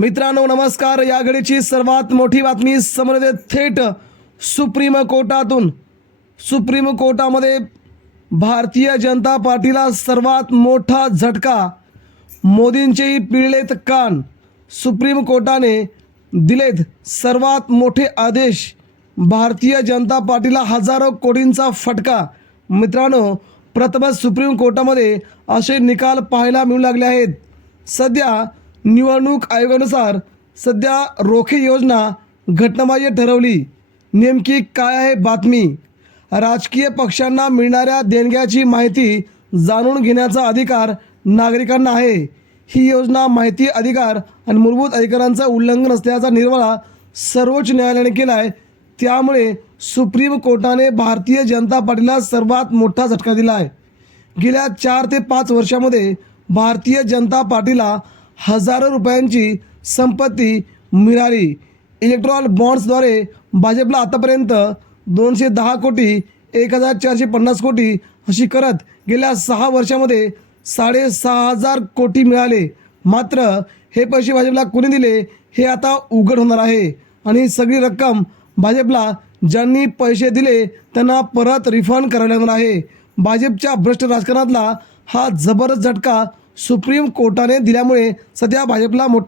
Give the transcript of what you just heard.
मित्रांनो नमस्कार. या घडीची सर्वात मोठी बातमी समोर येते. थेट सुप्रीम कोर्टातून. सुप्रीम कोर्टामध्ये भारतीय जनता पार्टीला सर्वात मोठा झटका. मोदींचेही पिळलेत कान. सुप्रीम कोर्टाने दिलेत सर्वात मोठे आदेश. भारतीय जनता पार्टीला हजारो कोटींचा फटका. मित्रांनो प्रथमच सुप्रीम कोर्टामध्ये असे निकाल पाहायला मिळू लागले आहेत. सध्या निवडणूक आयोगानुसार सध्या रोखे योजना घटनाबाह्य ठरवली. नेमकी काय आहे बातमी? राजकीय पक्षांना मिळणाऱ्या देणग्याची माहिती जाणून घेण्याचा अधिकार नागरिकांना आहे. ही योजना माहिती अधिकार आणि मूलभूत अधिकारांचं उल्लंघन असल्याचा निर्वाळा सर्वोच्च न्यायालयाने केला आहे त्यामुळे सुप्रीम कोर्टाने भारतीय जनता पार्टीला सर्वात मोठा झटका दिला आहे गेल्या चार ते पाच वर्षामध्ये भारतीय जनता पार्टीला हजारो रुपयांची संपत्ती मिळाली. इलेक्ट्रॉल बॉन्ड्सद्वारे भाजपला आतापर्यंत दोनशे दहा कोटी एक हजार चारशे पन्नास कोटी अशी करत गेल्या सहा वर्षामध्ये साडेसहा हजार कोटी मिळाले. मात्र हे पैसे भाजपला कोणी दिले हे आता उघड होणार आहे. आणि सगळी रक्कम भाजपला ज्यांनी पैसे दिले त्यांना परत रिफंड करावं लागणार आहे. भाजपच्या भ्रष्ट राजकारणातला हा जबरदस्त झटका सुप्रीम कोर्टाने दिल्यामुळे सध्या भाजपला मोठा